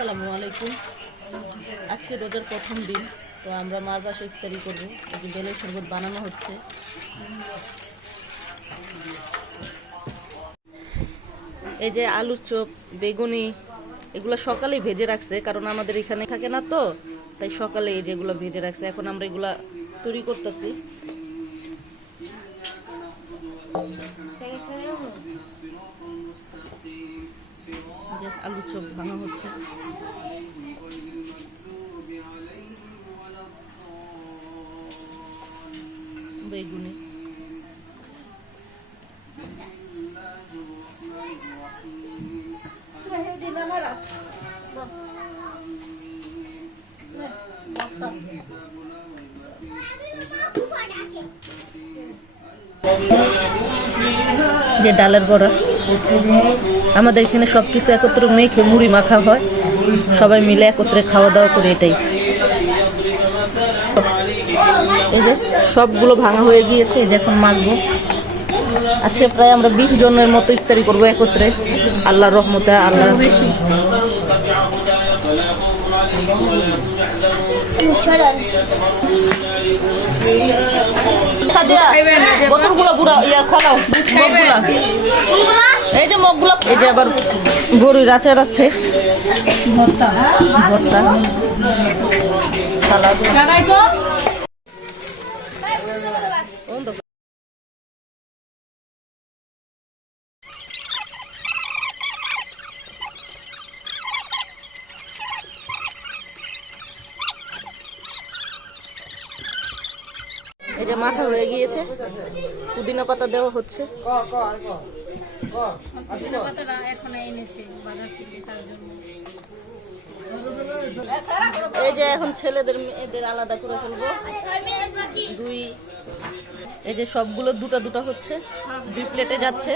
আসসালামু আলাইকুম। আজকে রোজার প্রথম দিন, তো আমরা মার বাসায় ইফতারি করবো। এই যে বেলের শরবত বানানো হচ্ছে। এই যে আলুর চপ, বেগুনি, এগুলো সকালেই ভেজে রাখছে, কারণ আমাদের এখানে থাকে না তো, তাই সকালে এই যে এগুলো ভেজে রাখছে। এখন আমরা এগুলা তৈরি করতেছি। যে আলুর চপ ভাঙা হচ্ছে। বেগুনি, যে ডালের বড়া। আমাদের এখানে সবকিছু একত্রে মেখে মুড়ি মাখা হয়, সবাই মিলে একত্রে খাওয়া দাওয়া করে। এটাই, এই যে সবগুলো ভাঙা হয়ে গিয়েছে, এই যে এখন মাখবো। আজকে প্রায় আমরা 20 জনের মতো ইফতারি করবো একত্রে, আল্লাহর রহমতে। আল্লাহ বোতলগুলো পুরো খোলাও, মগগুলা, এই যে মগগুলা। এই যে আবার বড়ির আচার আছে, ভর্তা, সালাদ। এই যে মাথা হয়ে গিয়েছে, পুদিনা পাতা দেওয়া হচ্ছে। এই যে এখন ছেলেদের মেয়েদের আলাদা করে ফেলবো। এই যে সবগুলো দুটা দুটা হচ্ছে, 2 প্লেটে যাচ্ছে।